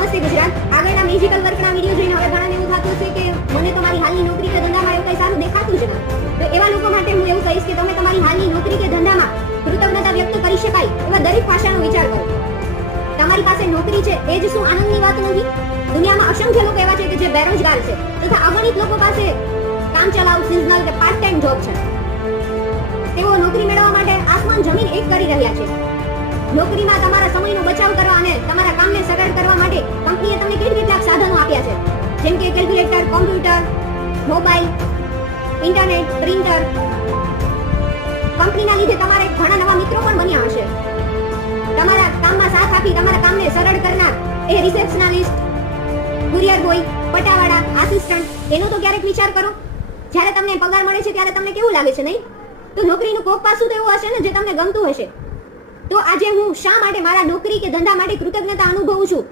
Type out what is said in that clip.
નમસ્તે ગુજરાત. આગળના musical વર્કના video જોઈને હવે ઘણાને એવું થતું છે કે મને તો મારી હાલની નોકરી કે ધંધામાં એવું કંઈ સારું દેખાતું જ નથી. તો એવા લોકો માટે હું એવું કહીશ કે તમે તમારી હાલની નોકરી કે ધંધામાં કૃતજ્ઞતા વ્યક્ત કરી શકાય એવા દરેક પાસાનો વિચાર કરો. તમારી પાસે નોકરી છે એ જ શું આનંદની વાત નથી? દુનિયામાં અસંખ્ય લોકો એવા છે કે જે બેરોજગાર છે તથા અગણિત લોકો પાસે કામચલાઉ સિઝનલ કે પાર્ટ ટાઈમ જોબ છે. તેઓ નોકરી મેળવવા માટે આસમાન જમીન એક કરી રહ્યા છે. નોકરીમાં તમારા સમયનો બચાવ કરવા અને તમારા કામને સરળ કરવા માટે કંપનીએ તમને કેટલાક સાધનો આપ્યા છે, જેમ કે calculator, computer, mobile, internet, printer. કંપનીના લીધે તમારે ઘણા નવા મિત્રો પણ બન્યા હશે. તમારા કામમાં સાથ આપી તમારા કામને સરળ કરનાર એ રિસેપ્શનિસ્ટ, કુરિયર બોય, પટાવાળા, આસિસ્ટન્ટ, એનો તો ક્યારેક વિચાર કરો. જ્યારે તમને પગાર મળે છે ત્યારે તમને કેવું લાગે છે, નહીં? તો નોકરીનું કોક પાસું તો એવું હશે ને જે તમને ગમતું હશે. તો આજે હું શા માટે મારા નોકરી કે ધંધા માટે કૃતજ્ઞતા અનુભવું છું